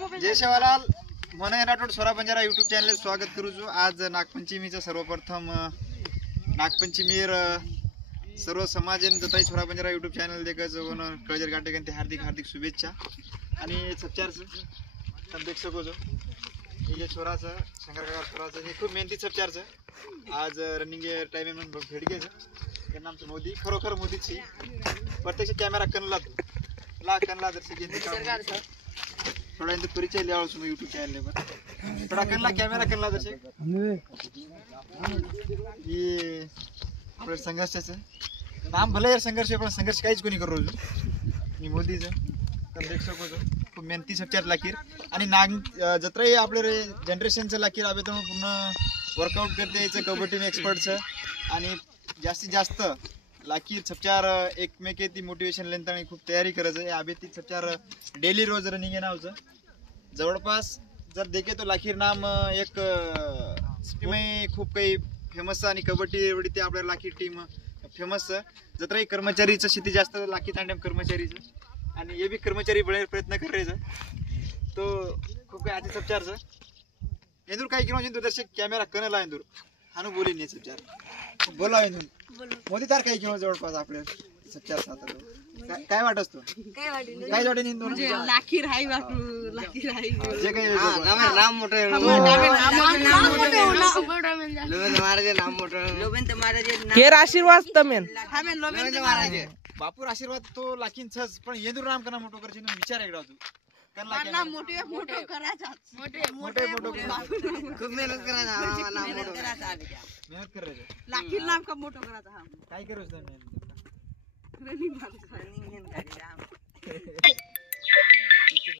जय सेवालाल मन Rathod Swara Banjara YouTube channel स्वागत करू छु। आज नागपंचमीचं सर्वप्रथम नागपंचमीर सर्व समाजन जताई स्वरा बंजारा यूट्यूब चॅनल देखज वन कळजर गाटेकन ते हार्दिक हार्दिक शुभेच्छा आणि सबचारचं सब देख सको जो ये छोराचं शंकर काका छोराचं हे खूप मेहनती सबचारचं आज रनिंग टाइम म्हणून भेट घ्यायचं त्यांना आमचं मोदी खरोखर मोदीची प्रत्यक्ष कॅमेरा कनला कनला दर्शक थोड़ा इंदु परिचय लिया उसमें यूट्यूब चैनल पर थोड़ा कनला कैमरा कनला दर्शक ये आपले संघर्षाचं नाम भले यार संघर्ष पण संघर्ष काहीच कोणी करू मी मोदीचं तर देख सको जो खूप मेहनती सबचार लाकीर आणि नाग जत्राही आपले जनरेशनचं लाकीर आबे तर पूर्ण वर्कआउट करते याचं कबड्डी में एक्सपर्टचं आणि जास्तीत जास्त लाकीर सबचार एकमेक ती मोटिवेशन लेंतानी खूप तयारी करायचं आहे आबे ती सबचार डेली रोज रनिंग आहे नावचं जवळपास जर देखे तो लाकीर नाम एक में खूप काही फेमस आणि कबड्डी एवढी ते आपल्या लाकीर टीम फेमस जत्राही कर्मचारीचं शेती जास्त लाकी तांडेम कर्मचारीचं आणि हे बी कर्मचारी बळे प्रयत्न करायचं तो खूप काही आधी सबचारचं इंदूर काय केलं दर्शक कॅमेरा कनला इंदूर हानू बोली नाही सबचार बोला इंदूर मोदी तार काय केलं जवळपास आपल्या सबचार साथ काय वाटत तो काय वाटे इंदूर म्हणजे लाखीर हाय वाटू लाखीर हाय जे काही नाम मोठे केर आशीर्वाद तमेन बापूर आशीर्वाद तो लाखींच पण येंदूर नाम कना मोठो करशील विचार एकदा तू नाम मोठे मोठे करायचा मोठे मोठे खूप मेहनत करायचा मेहनत करायचं लाखीर नाम का मोठं करायचा हा काय करूस मेहनत रनिंग